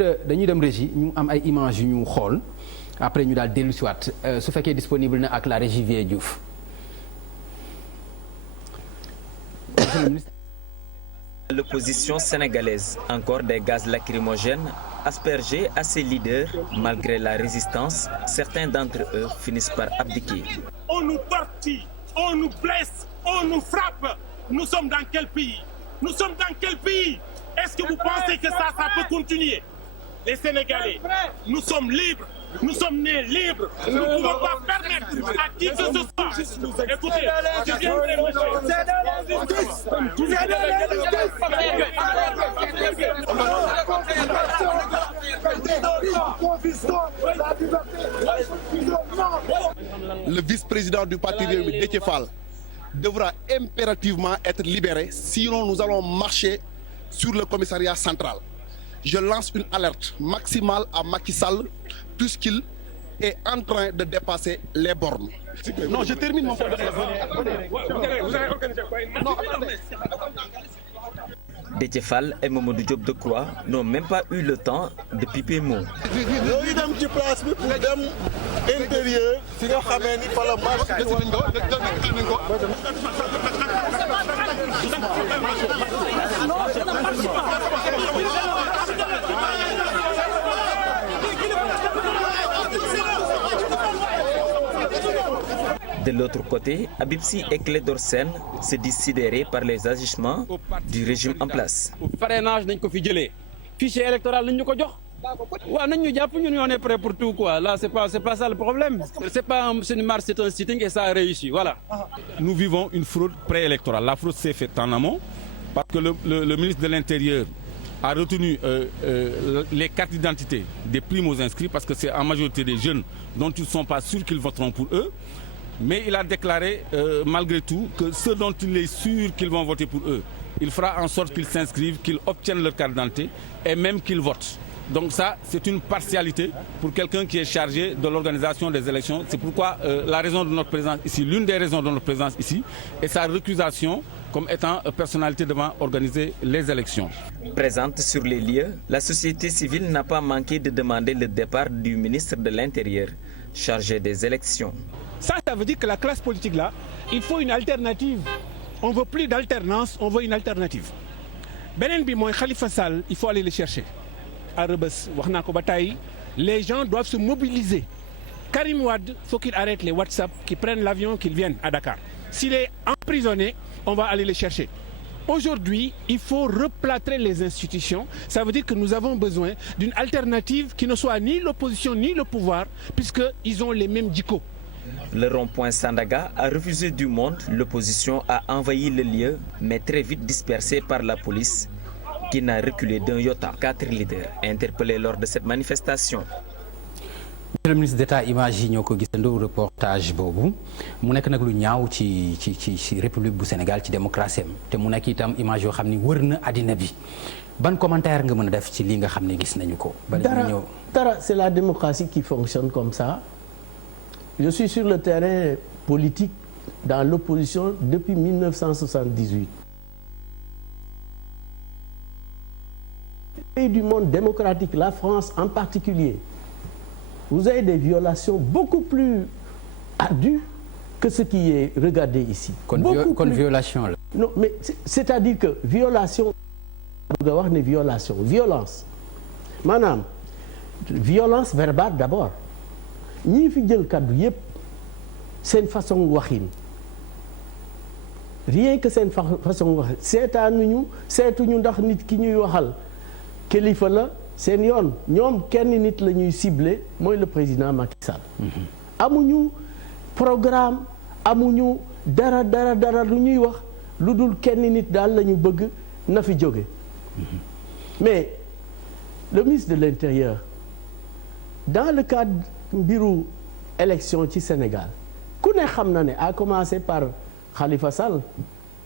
ministre dañuy dem régie ñu am ay images yu ñu xool après ñu daal dellu si waat su fekkee disponible na ak la régie Vieux Diouf. L'opposition sénégalaise, encore des gaz lacrymogènes aspergés à ses leaders. Malgré la résistance, certains d'entre eux finissent par abdiquer. On nous torture, on nous blesse, on nous frappe. Nous sommes dans quel pays? Nous sommes dans quel pays? Est-ce que vous pensez que ça peut continuer? Les Sénégalais, nous sommes libres. Nous sommes nés libres. Nous ne pouvons pas permettre à qui que ce soit. Écoutez, je viendrai Le vice-président du parti Rewmi, Déthié Fall, devra impérativement être libéré, sinon nous allons marcher sur le commissariat central. Je lance une alerte maximale à Macky Sall puisqu'il est en train de dépasser les bornes. Non, je termine mon point de presse. Déthié Fall et Mamadou Diop Decroix n'ont même pas eu le temps de piper mot. ñoo dem ci place bi pour dem intérieur fi nga xamee ni fa la marche. De l'autre côté, Habib Sy et Clédor Sène se disent sidérés par les agissements du régime en place. Parrainage nañ ko fi jëlee fichier électoral nañ ñu ko jox waaw nañ ñu jàpp ñun on est prêt pour tout quoi là c'est pas ça le problème. C'est une marche, c'est un sitting et ça a réussi voilà. Nous vivons une fraude préélectorale. La fraude s'est faite en amont parce que le ministre de l'Intérieur a retenu les cartes d'identité des primo-inscrits parce que c'est en majorité des jeunes dont ils ne sont pas sûrs qu'ils voteront pour eux. Mais il a déclaré malgré tout que ceux dont il est sûr qu'ils vont voter pour eux, il fera en sorte qu'ils s'inscrivent, qu'ils obtiennent leur carte d'identité et même qu'ils votent. Donc ça, c'est une partialité pour quelqu'un qui est chargé de l'organisation des élections. C'est pourquoi la raison de notre présence ici, l'une des raisons de notre présence ici, est sa récusation comme étant personnalité devant organiser les élections. Présente sur les lieux, la société civile n'a pas manqué de demander le départ du ministre de l'Intérieur, chargé des élections. Ça veut dire que la classe politique là, il faut une alternative. On ne veut plus d'alternance, on veut une alternative. Beneen bi mooy Khalifa Sall, il faut aller le chercher. À Rebeuss, wax naa ko ba tey, les gens doivent se mobiliser. Karim Wade, faut qu'il arrête les WhatsApp, qu'il prenne l'avion, qu'il vienne à Dakar. S'il est emprisonné, on va aller le chercher. Aujourd'hui, il faut replâtrer les institutions. Ça veut dire que nous avons besoin d'une alternative qui ne soit ni l'opposition ni le pouvoir, puisqu'ils ont les mêmes dicos. Le rond-point Sandaga a refusé du monde. L'opposition a envahi le lieu, mais très vite dispersé par la police, qui n'a reculé d'un iota. 4 leaders interpellés lors de cette manifestation. Monsieur le ministre d'État, image yi ñoo ko gisandoo reportage boobu mu nekk nag lu ñaaw ci république bu Sénégal ci démocratie am te mu nekk itam image yoo xam ni wër na àddina bi ban commentaire nga mën a def ci li nga xam ne gis nañu ko. dara c'est la démocratie qui fonctionne comme ça. Je suis sur le terrain politique dans l'opposition depuis 1978. Les pays du monde démocratique, la France en particulier, vous avez des violations beaucoup plus ardues que ce qui est regardé ici. Kon violation la. Non, mais c'est-à-dire que violation, nga wax ne violation, violence. Maanaam violence verbale d'abord. ñii fi jël kaddu yépp seen façon waxin rien que seen façon waxin seetuñu ndax nit ki ñuy waxal kilifa la seen yoon ñoom kenn nit la ñuy ciblé mooy le président Macky Sall. amuñu programme amuñu dara lu ñuy wax lu dul kenn nit daal la ñu bëgg na fi jóge. Mais le ministre de l'Intérieur dans le cadre mbiru élection ci Sénégal ku ne xam na ne à commencer par Khalifa Sall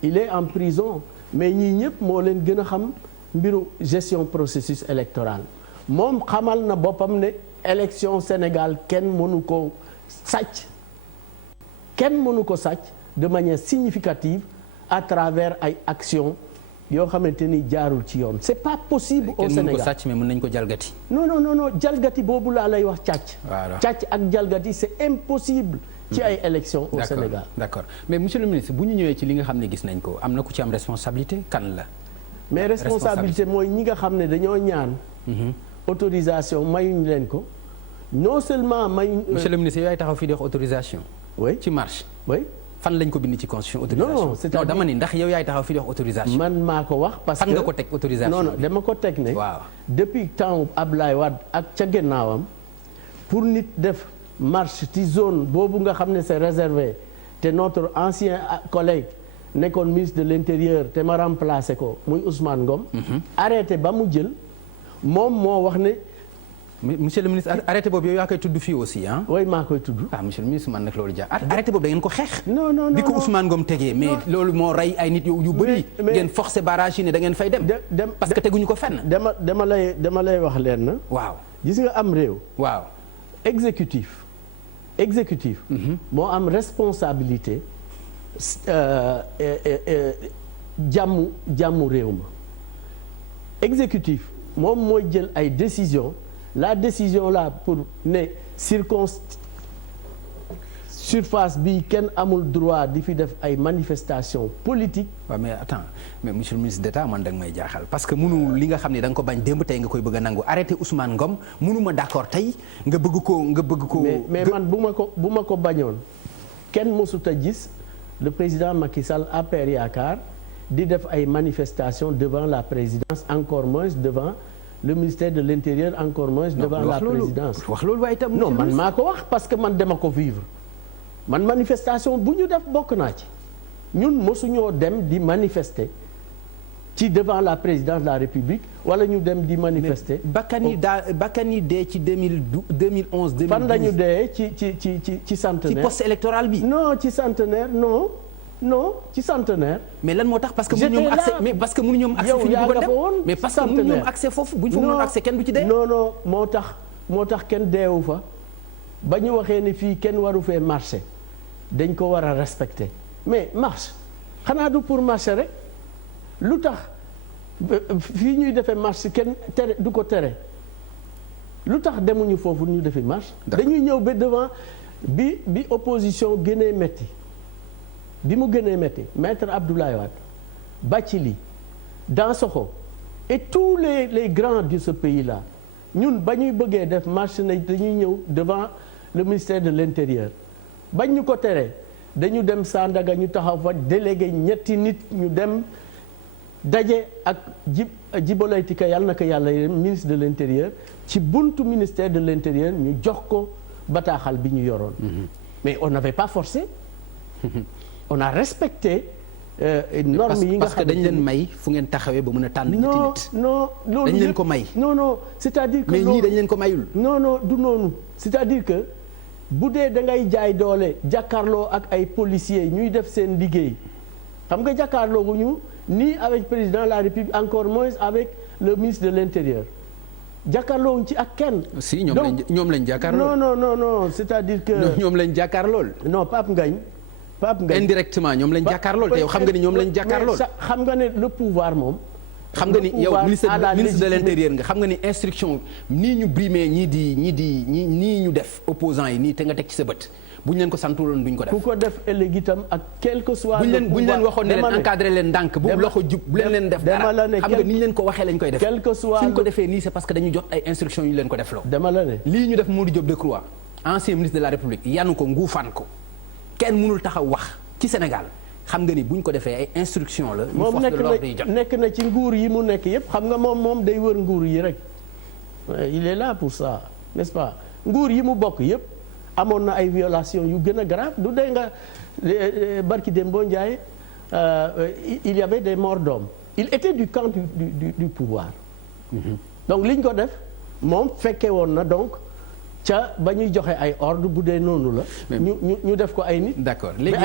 il est en prison mais ñii ñëpp moo leen gën a xam mbiru gestion processus électoral moom xamal na boppam ne élection Sénégal kenn mënu ko sàcc de manière significative à travers ay actions yoo xamante ni jaarul ci yoon c'est pas possible au Sénégal. kenn mënu ko sàcc mais mën nañu ko jalgati. non jalgati boobu laa lay wax càcc. voilà càcc ak jalgati c'est impossible. ci ay élections au Sénégal. d'accord mais monsieur le ministre bu ñu ñëwee ci li nga xam ne gis nañ ko am na ku ci am responsabilité kan la. mais responsabilité mooy ñi nga xam ne dañoo ñaan. autorisation mayuñ leen ko. non seulement mayuñ. monsieur le ministre yow yaay taxaw fii di wax autorisation. oui ci marche. oui fan lañ ko bind ci constitution autorisation. non c'est-à-dire non dama ni ndax yow yaay taxaw fii di wax autorisation. man maa ko wax parce que fan nga ko teg autorisation. non dama ko teg ne. waaw depuis temps Ablaye Wade ak ca gannaawam pour nit def marche ci zone boobu nga xam ne c'est réservé te notre ancien collègue nekkoon ministre de l'intérieur te ma remplacé ko muy Ousmane Ngom. arrêté ba mu jël moom moo wax ne. monsieur le ministre arrêté boobu yow yaa koy tudd fii aussi ah. oui maa koy tudd. monsieur le ministre man nag loolu jaar arrêté boobu da ngeen ko xeex. non bi ko Ousmane Ngom tegee mais loolu moo rey ay nit yu bëri. ngeen forcé barrage yi ne da ngeen fay dem. parce que teguñu ko fenn. dama lay wax leen na. waaw gis nga am réew. waaw exécutif. moo am responsabilité jàmmu réew ma. exécutif moom mooy jël ay décisions. la décision là pour ne surface bi kenn amul droit di fi def ay manifestations politiques. waaw mais attends mais monsieur le ministre d'État man da nga may jaaxal parce que mënu li nga xam ne da nga ko bañ démb tey nga koy bëgg a nangu arrêté Ousmane Ngom mënuma d'accord tey nga bëgg ko. mais man bu ma ko bañoon kenn mësut a gis le président Macky Sall APR yaakaar di def ay manifestations devant la présidence encore moins devant. le ministère de l'Intérieur encore moins devant la présidence. wax loolu waaye itam non man maa ko wax parce que man dama ko vivre man manifestation bu ñu def bokk naa ci ñun mosuñoo dem di manifester ci devant la présidence de la République wala ñu dem di manifester. bakkan yi dee ci 2011 2012. fan la ñu dee ci centenaire. ci poste électoral bi. non ci centenaire non ci centenaire. mais lan moo tax parce que mënuñu am accès mais parce que mënuñu am accès fi ñu bëggoon dem mais parce que mënuñu am accès foofu bu ñu fa mënoon accès kenn du ci dee. non moo tax kenn deewu fa ba ñu waxee ne fii kenn waru fee marché dañ ko war a respecter mais marche xanaa du pour marché rek lu tax fii ñuy defee marche kenn tere du ko tere lu tax demuñu foofu ñu defee marche. dañuy ñëw ba devant bi opposition gënee metti. bi mu gënee métti maître Abdoulaye Wade Bathily Dansokho et tous les grands de ce pays là ñun ba ñuy bëggee def marche na dañuy ñëw devant le ministère de l'Intérieur bañ ñu ko teree dañu dem Sandaga ñu taxaw fa délégué ñetti nit ñu dem daje ak Djibolaytika yàlla na ko yàlla ministre de l'Intérieur ci buntu ministère de l'Intérieur ñu jox ko bataaxal bi ñu yoroon. mais on n'avait pas forcé. on a respecté normes yi nga xam parce que dañ leen may fu ngeen taxawee ba mën a tànn ñetti nit. non loolu dañ leen ko may. non c'est-à-dire que mais ñii dañ leen ko mayul. non du noonu c'est-à-dire que bu dee da ngay jaay doole jàkkaarloo ak ay policiers ñuy def seen liggéey xam nga jàkkaarloo gu ñu ni avec président de la République encore moins avec le ministre de l'Intérieur jàkkaarloo wuñ ci ak kenn. si ñoom lañ jàkkaarloo. non c'est-à-dire que. ñoom lañ jàkkaarlool. non Pape Ngagne. indirectement ñoom lañ jàkkaarlool te yow xam nga ni ñoom lañ jàkkaarlool. xam nga ne le pouvoir moom. xam nga ni yow ministre de l'Intérieur nga xam nga ni instruction nii ñu brimé ñii ñu def opposants yi nii te nga teg ci sa bët bu ñu leen ko santuloon duñ ko def. ku ko def ëllëg itam ak quel que soit. bu ñu leen waxoon ne leen encadré leen ndànk bu loxo jub bu leen def dara xam nga ni ñu leen ko waxee lañ koy def. quel que soit suñ ko defee nii c'est parce que dañu jot ay instructions yu leen ko def loo. dama la ne lii ñu def Mamadou Diop Decroix ancien ministre de la République yanu ko nguufaan ko kenn mënul taxaw wax ci Sénégal xam nga ni buñ ko defee ay instruction la. ñu force de l'ordre yi jot nekk na ci nguur yi mu nekk yépp xam nga moom day wër nguur yi rek il est là pour ça n'est-ce pas nguur yi mu bokk yépp amoon na ay violations yu gën a grave du dee nga barki Dembo Ndiaye il y avait des morts d'hommes il était du camp du pouvoir. donc liñ ko def moom fekkee woon na donc. ca ba ñuy joxe ay ordre bu dee noonu la. ñu def ko ay nit. d'accord léegi